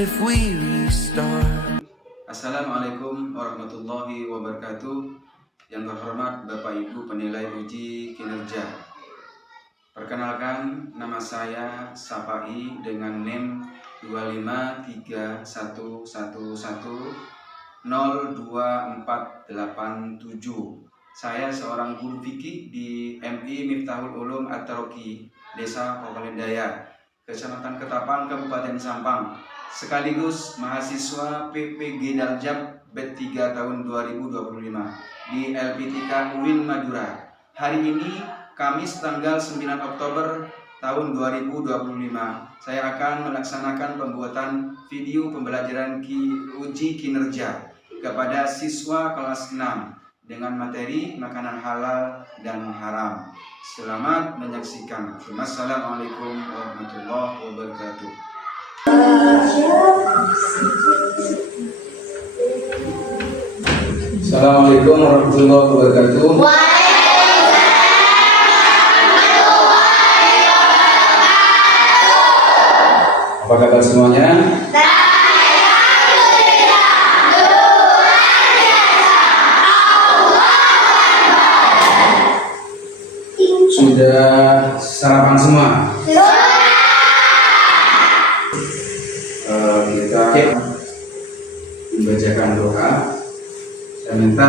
if we restart? Assalamualaikum warahmatullahi wabarakatuh. Yang terhormat Bapak Ibu penilai uji kinerja. Perkenalkan, nama saya Sapai dengan NIM 25311102487. Saya seorang guru fikih di MI Miftahul Ulum At-Taroki, Desa Pokalendaya, Kecamatan Ketapang, Kabupaten Sampang, sekaligus mahasiswa PPG Daljab Bet 3 tahun 2025 di LPTK UIN Madura. Hari ini Kamis tanggal 9 Oktober tahun 2025, saya akan melaksanakan pembuatan video pembelajaran uji kinerja kepada siswa kelas 6 dengan materi makanan halal dan haram. Selamat menyaksikan. Wassalamualaikum warahmatullahi wabarakatuh. Assalamualaikum warahmatullahi wabarakatuh. Apa kabar semuanya? Sudah sarapan semua? Kita membacakan doa. Saya minta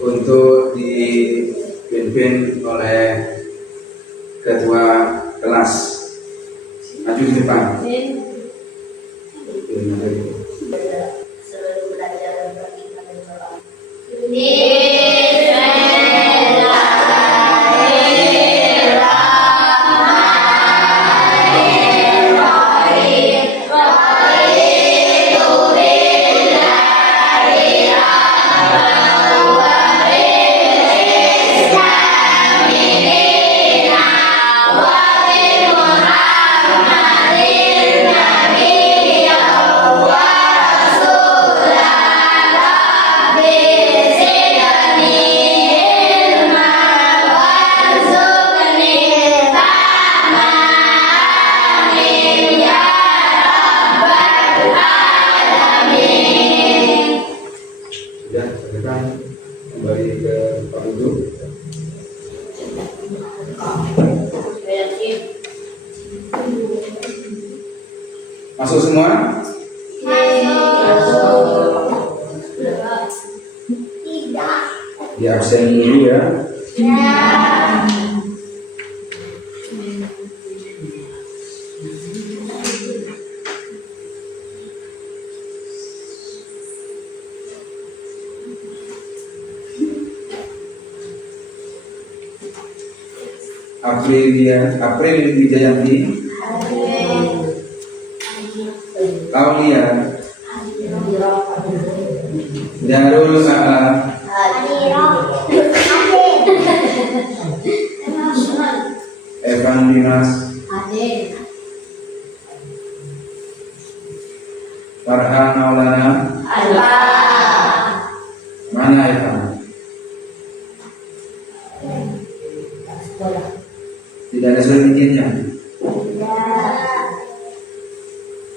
untuk dipimpin oleh ketua kelas. Maju di depan. Sebelum belajar kita berdoa. Kembali ke Pak Duduk. Masuk semua? Di absen dulu ya. April Wijayanti, Aulia, Darul A'la, Evan Dimas, Farhan Maulana. Mana Evan? Tidak ada surat izinnya.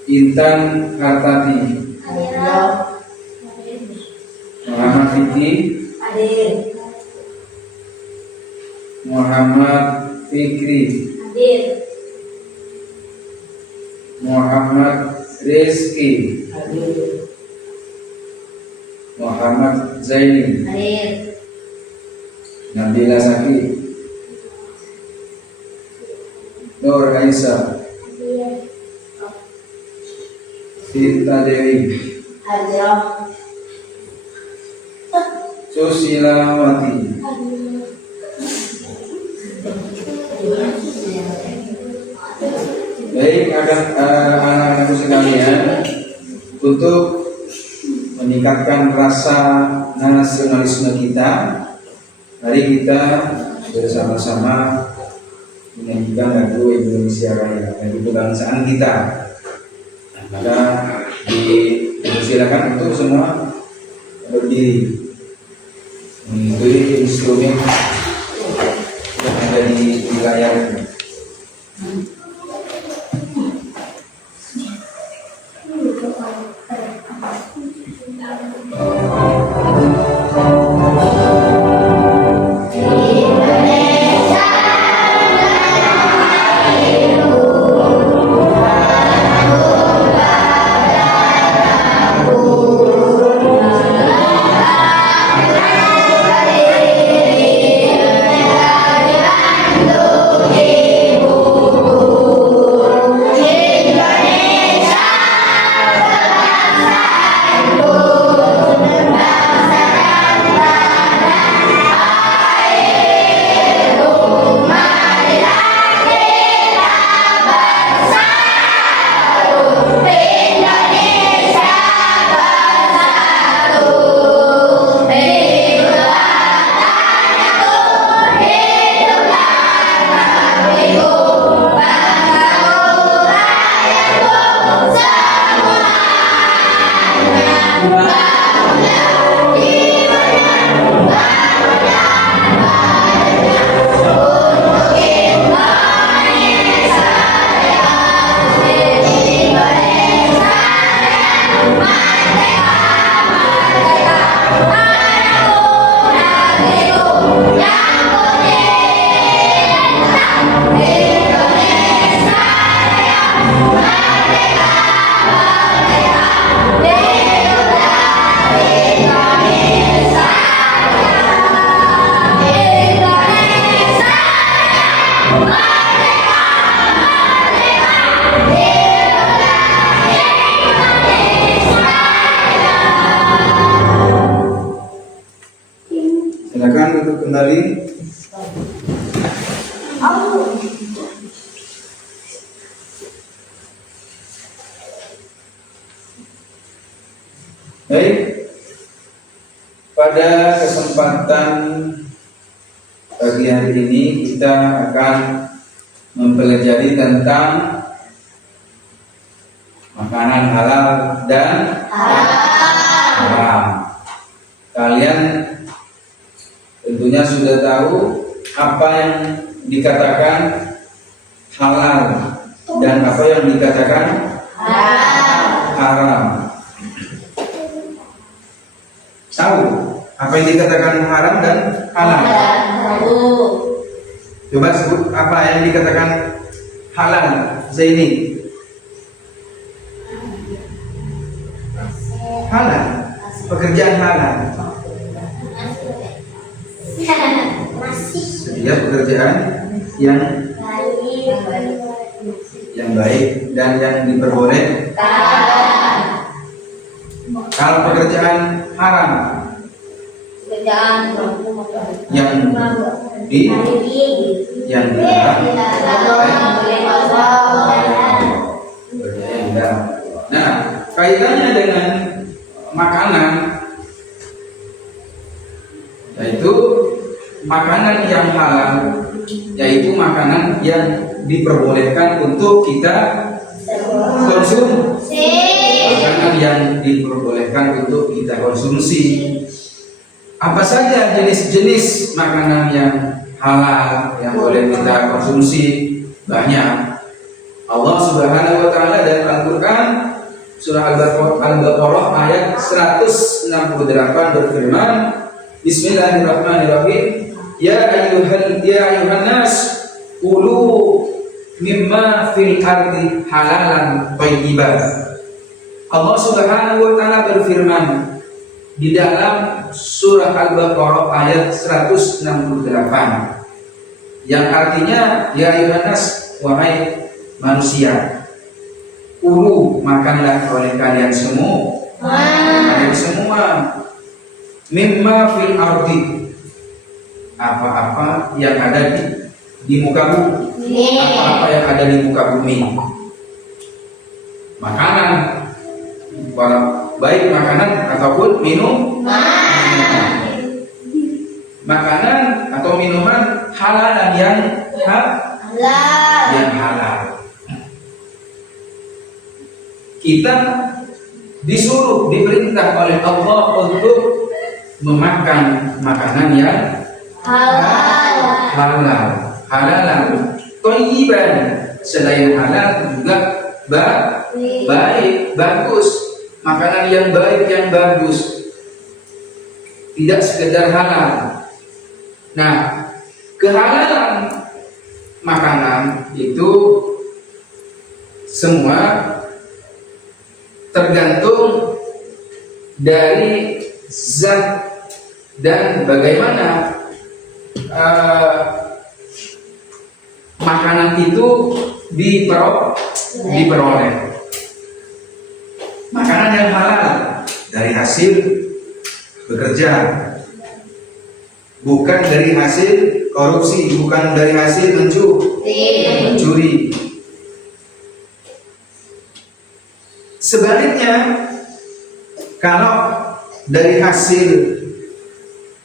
Intan Hartati, Muhammad Fikri, Muhammad Fikri, Muhammad Rizki, Muhammad Zaini, Nabila Saki, Nur Aisyah, Sita Dewi, Susilawati. Baik, anak-anakku sekalian, untuk meningkatkan rasa nasionalisme kita, mari kita bersama-sama menyanyikan lagu Indonesia Raya, lagu kebangsaan kita. Maka dipersilakan untuk semua berdiri mengikuti instrumen yang ada di layar. Silakan duduk kembali. Baik, pada kesempatan pagi hari ini kita akan mempelajari tentang makanan halal dan haram. Kalian tentunya sudah tahu apa yang dikatakan halal dan apa yang dikatakan haram. Tahu apa yang dikatakan haram dan halal? Coba sebut apa yang dikatakan halal, Zaini. Halal, pekerjaan halal. Setiap pekerjaan yang baik dan yang diperbolehkan. Kalau pekerjaan haram, yang dilarang. Nah, kaitannya dengan makanan, yaitu makanan yang halal, yaitu makanan yang diperbolehkan untuk kita konsumsi. Makanan yang diperbolehkan untuk kita konsumsi. Apa saja jenis-jenis makanan yang halal yang boleh kita konsumsi? Banyak. Allah Subhanahu wa taala dalam Al-Qur'an surah Al-Baqarah ayat 168 berfirman, Bismillahirrahmanirrahim. Ya ayuhan nas kulu mimma fil ardi halalan thayyiban. Allah Subhanahu wa taala berfirman di dalam surah Al-Baqarah ayat 168 yang artinya, ya ayuhan nas, wahai manusia, kulu, makanlah oleh kalian semua mimma fil ardi, apa-apa yang ada di muka bumi, apa-apa yang ada di muka bumi. Makanan, baik makanan ataupun makanan atau minuman halal dan yang halal. Kita disuruh, diperintah oleh Allah untuk memakan makanan yang halal, thayyiban, selain halal juga baik, bagus. Makanan yang baik, yang bagus, tidak sekedar halal. Nah, kehalalan makanan itu semua tergantung dari zat dan bagaimana makanan itu diperoleh. Makanan yang halal dari hasil bekerja, bukan dari hasil korupsi, bukan dari hasil mencuri. Sebaliknya, kalau dari hasil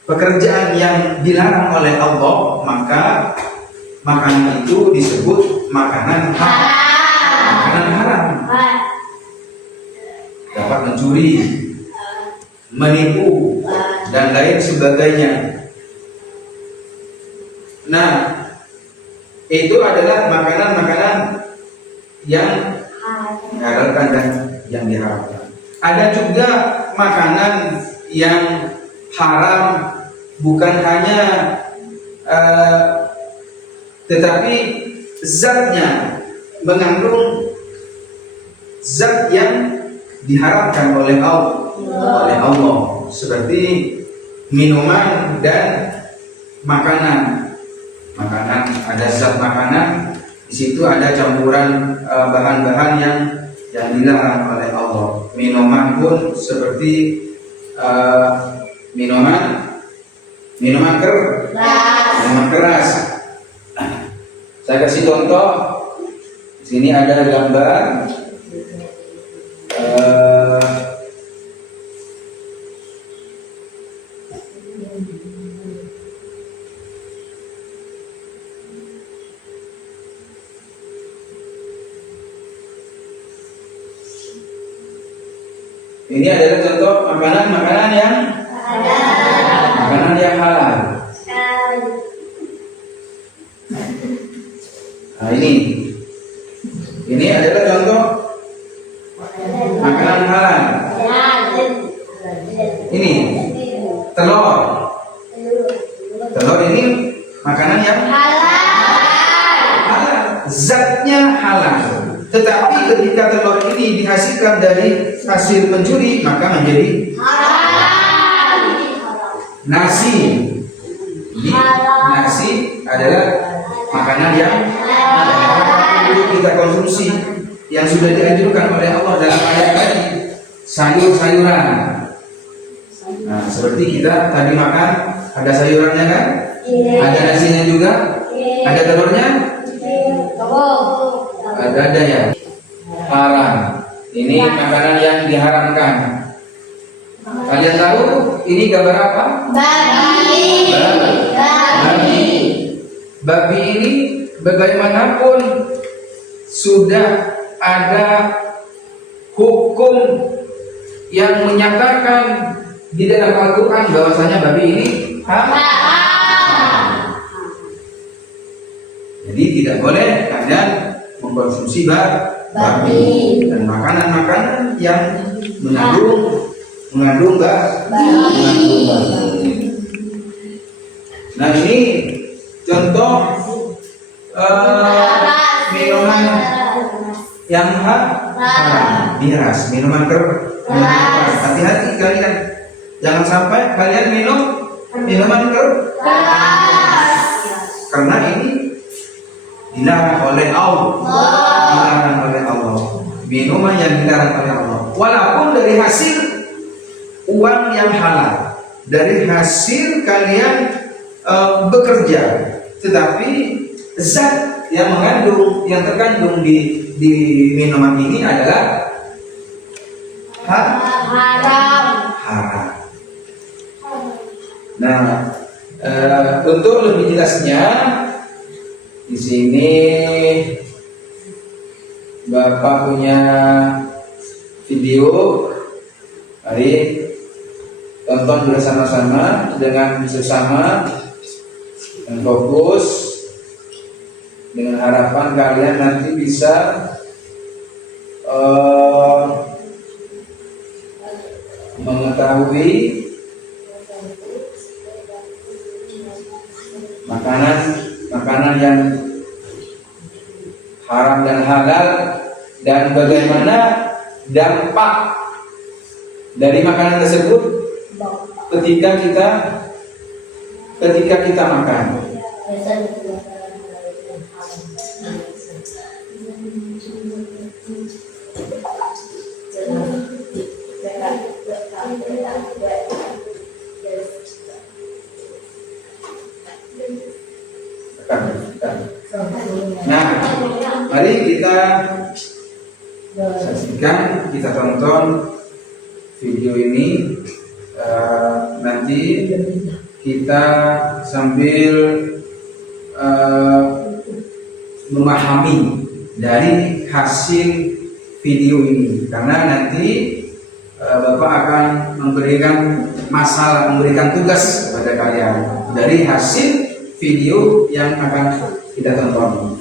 pekerjaan yang dilarang oleh Allah, maka makanan itu disebut makanan haram. Dapat mencuri, menipu, dan lain sebagainya. Nah, itu adalah makanan-makanan yang dihalalkan dan yang diharamkan. Ada juga makanan yang haram, bukan hanya tetapi zatnya mengandung zat yang diharamkan oleh Allah, seperti minuman dan makanan. Ada zat makanan, di situ ada campuran bahan-bahan yang dilarang oleh Allah. Minuman pun seperti minuman Minuman keras. Saya kasih contoh. Di sini ada gambar. Ini adalah contoh makanan yang halal. Nah, ini adalah contoh makanan halal. Ini telur. Telur ini makanan yang halal. Zatnya halal. Tetapi ketika telur ini dihasilkan dari hasil pencuri, maka menjadi nasi. Jadi, nasi adalah makanan yang kita konsumsi, yang sudah dianjurkan oleh Allah dalam ayat tadi, sayur-sayuran. Nah, seperti kita tadi makan, ada sayurannya kan? Ada nasinya juga? Ada telurnya? Ada ya. Haram. Ini makanan yang diharamkan. Kalian tahu ini gambar apa? Babi ini bagaimanapun sudah ada hukum yang menyatakan di dalam Al-Quran bahwasanya babi ini haram. Jadi tidak boleh kalian mengkonsumsi babi dan makanan-makanan yang mengandung babi. Nah, ini contoh minuman yang haram, miras, minuman keras. Hati-hati kalian, jangan sampai kalian minum minuman keras, karena ini dilarang oleh Allah. Minuman yang dilarang oleh Allah, walaupun dari hasil uang yang halal, dari hasil kalian bekerja, tetapi zat yang terkandung di minuman ini adalah haram. Nah, untuk lebih jelasnya, di sini Bapak punya video, mari tonton bersama-sama dengan sesama dan fokus, dengan harapan kalian nanti bisa mengetahui makanan yang haram dan halal, dan bagaimana dampak dari makanan tersebut ketika kita makan. Nah, mari kita saksikan, kita tonton video ini. Nanti kita sambil memahami dari hasil video ini, karena nanti Bapak akan memberikan tugas kepada kalian dari hasil video yang akan kita tonton.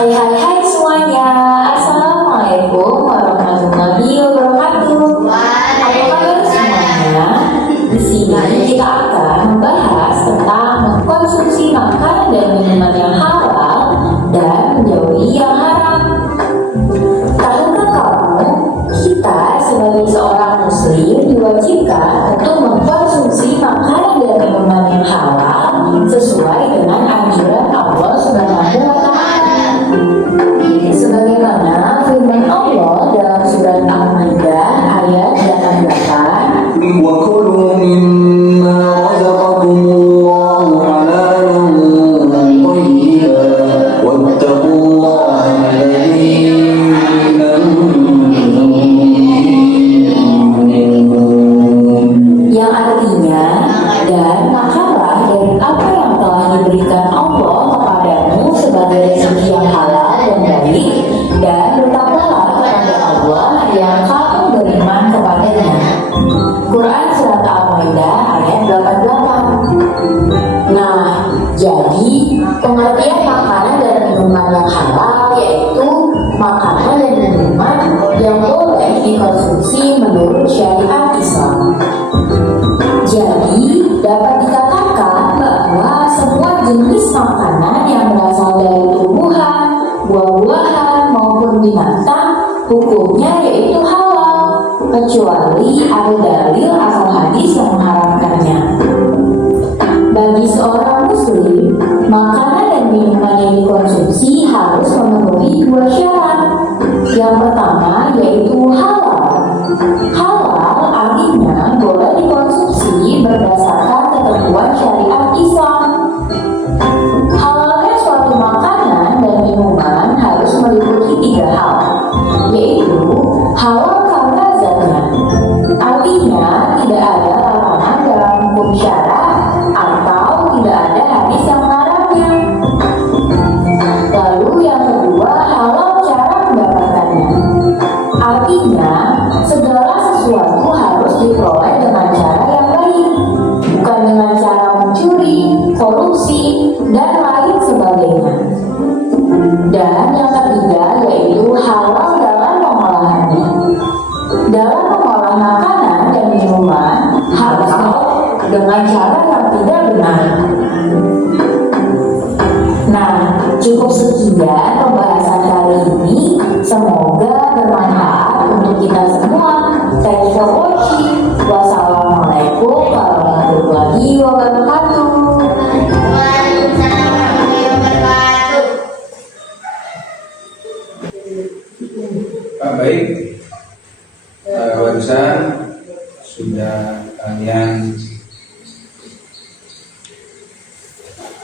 Hai semuanya, Assalamualaikum warahmatullahi wabarakatuh. Apa kabar semuanya? Di sini kita akan membahas tentang mengkonsumsi makanan dan minuman yang halal dan menjauhi yang haram. Tahukah kamu, kita sebagai seorang muslim diwajibkan untuk mengkonsumsi makanan dan minuman yang halal sesuai Jadi, pengertian makanan dan minuman yang halal yaitu makanan dan minuman yang boleh dikonsumsi menurut syariat Islam. Jadi, dapat dikatakan bahwa semua jenis makanan yang berasal dari tumbuhan, buah-buahan maupun binatang hukumnya yaitu halal, kecuali ada dalil atau hadis yang mengharamkannya. Bagi seorang muslim, makanan dan minuman yang dikonsumsi harus memenuhi dua syarat. Yang pertama yaitu halal. Halal artinya boleh dikonsumsi berdasarkan ketentuan syariat Islam. Halalnya suatu makanan dan minuman harus meliputi tiga hal, yaitu halal karena zatnya, artinya tidak ada larangan dalam hukum syara atau tidak ada hadis yang melarangnya. Lalu yang kedua, halal cara mendapatkannya, artinya segala sesuatu harus diperoleh dengan cara yang baik, bukan dengan cara mencuri, korupsi, dan lain sebagainya. Dan yang ketiga yaitu halal dalam pengolahannya. Dalam mengolah makanan dan minuman harus dengan cara yang tidak benar. Nah, cukup sekian pembahasan kali ini. Semoga bermanfaat untuk kita semua. Thanks for watching. Wassalamualaikum warahmatullahi wabarakatuh. Waalaikumsalam warahmatullahi wabarakatuh. Baik, barusan sudah kalian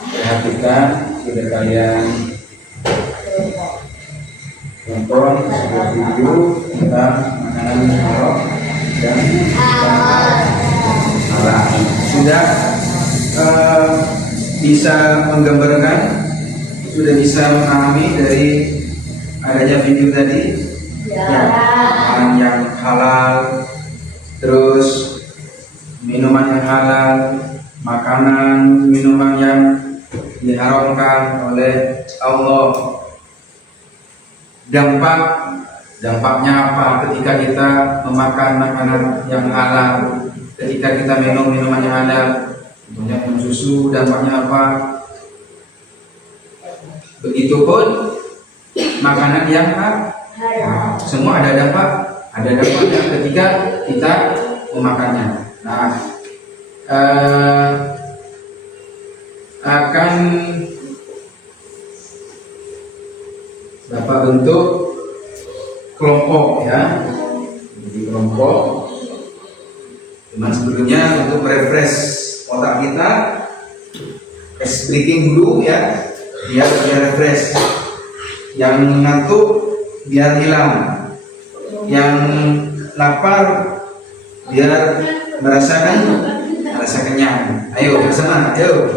perhatikan, sudah kalian tonton sebuah video tentang makanan halal dan halal. Sudah bisa menggambarkan, sudah bisa memahami dari adanya video tadi makanan yang halal, terus minuman yang halal, makanan minuman yang diharamkan oleh Allah. Dampaknya apa ketika kita memakan makanan yang halal, ketika kita minum minuman yang halal, contohnya minum susu, dampaknya apa? Begitupun makanan yang haram, semua ada dampaknya ketika kita memakannya. Nah, akan dapat bentuk kelompok ya, jadi kelompok. Cuman sebelumnya untuk refresh otak kita, ice breaking dulu ya, biar refresh. Yang ngantuk biar hilang, yang lapar biar merasa kenyang. Ayo bersama, ayo.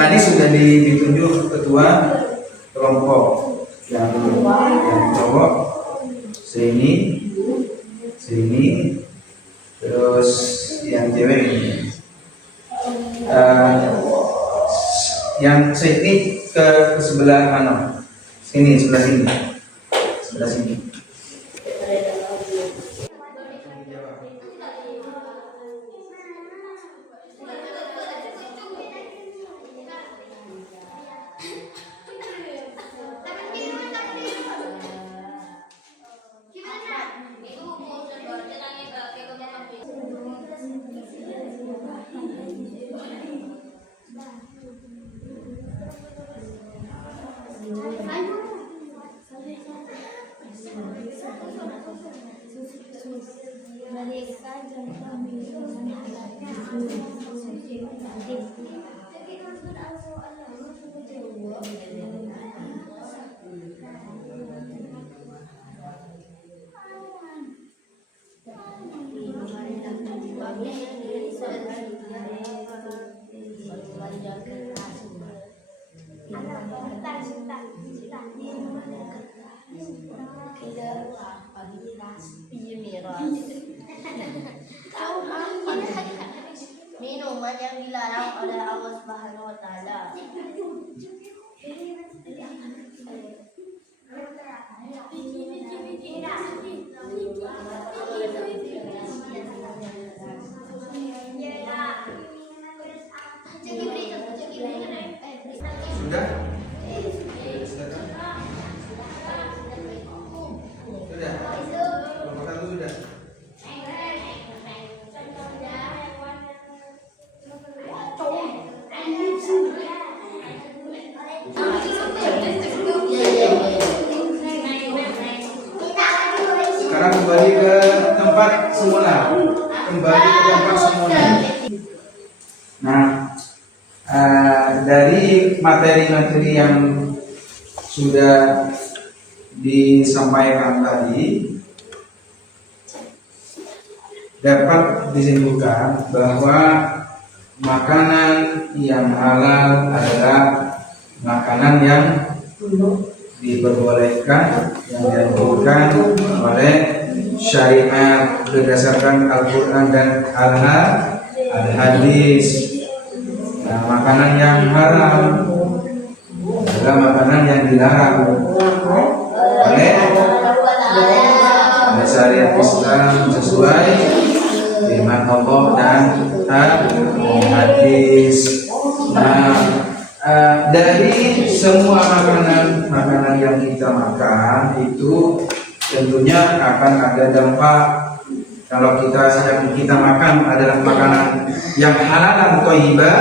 Tadi sudah ditunjuk ketua kelompok yang cowok sini, terus yang cewek ini. Yang sini ke sebelah mana? Sebelah sini. Minuman yang dilarang oleh Allah Subhanahu wa taala. Sudah? Sudah? Berapa kali sudah? Sekarang kembali ke tempat semula. Nah, dari materi-materi yang sudah disampaikan tadi, dapat disimpulkan bahwa makanan yang halal adalah makanan yang diperbolehkan, yang dianjurkan oleh syariat berdasarkan Al-Quran dan Al-Hadis. Nah, makanan yang haram adalah makanan yang dilarang oleh syariat Islam sesuai firman Allah dan hadis. Nah, dari semua makanan yang kita makan itu tentunya akan ada dampak. Kalau kita makan adalah makanan yang halal dan thayyibah,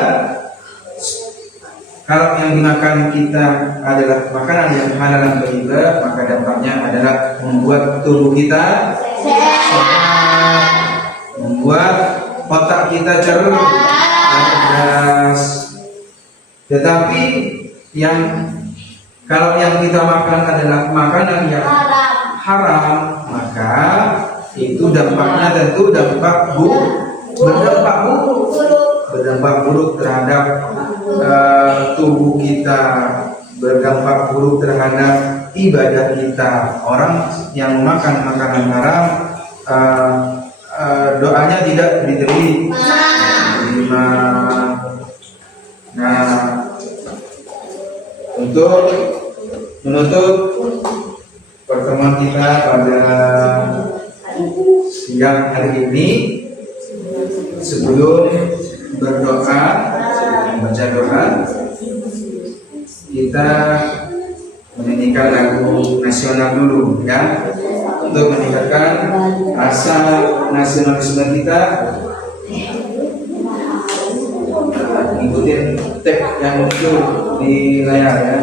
kalau yang dimakan kita adalah makanan yang halal dan thayyibah, maka dampaknya adalah membuat tubuh kita sehat, membuat otak kita cerdas. Tetapi kalau yang kita makan adalah makanan yang haram, maka itu dampaknya tentu berdampak buruk terhadap tubuh kita, berdampak buruk terhadap ibadah kita. Orang yang makan makanan haram, doanya tidak diterima. Nah, untuk menutup pertemuan kita pada siang hari ini, sebelum berdoa, membaca doa, kita menyanyikan lagu nasional dulu ya, untuk meningkatkan rasa nasionalisme kita. Ikutin teks yang muncul di layar ya.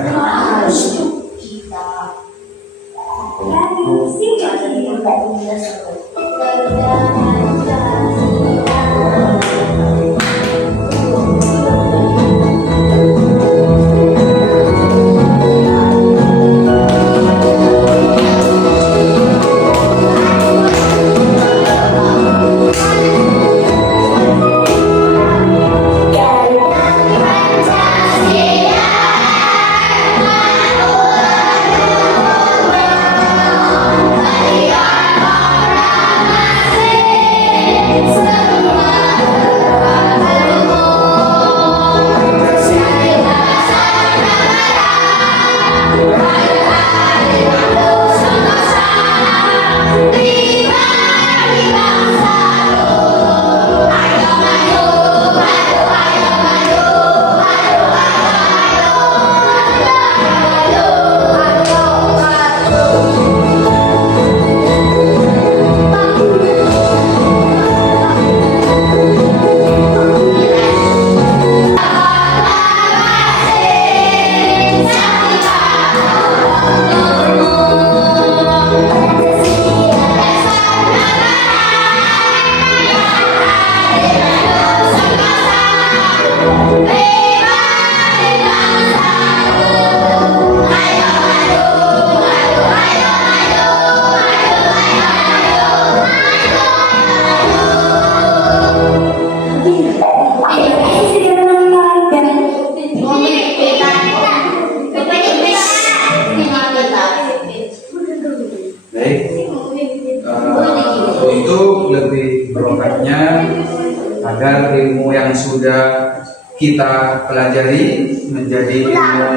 agar ilmu yang sudah kita pelajari menjadi ilmu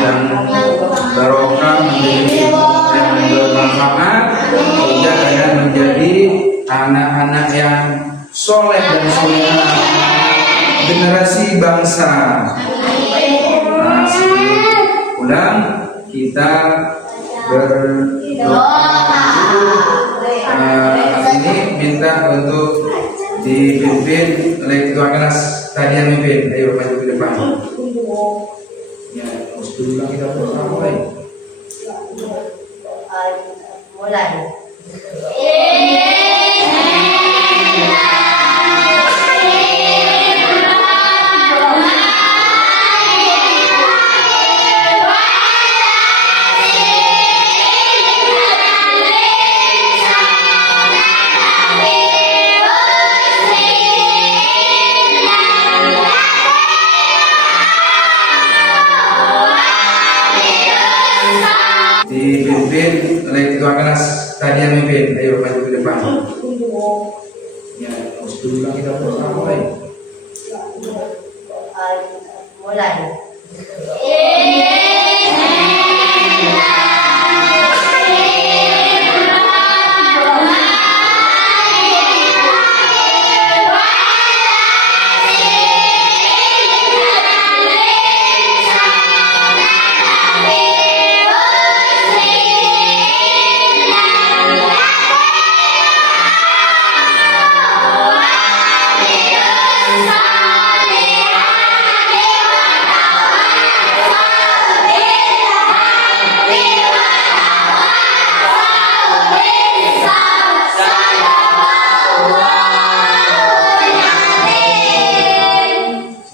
yang barokah, menjadi ilmu yang bermanfaat, sehingga kalian menjadi anak-anak yang soleh dan solehah, generasi bangsa. Nah, sebelum pulang kita berdoa. Ini minta untuk dipimpin oleh ketua kelas tadi yang mimpin. Ayo maju ke depan. Ya, dulu kita mulai. Mulai. Dipimpin oleh ketua kelas tadi yang mimpin. Ayo maju ke depan. Ya, dulu kita mulai. Mulai.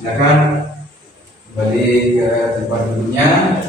Silakan kembali ke tempat duduknya.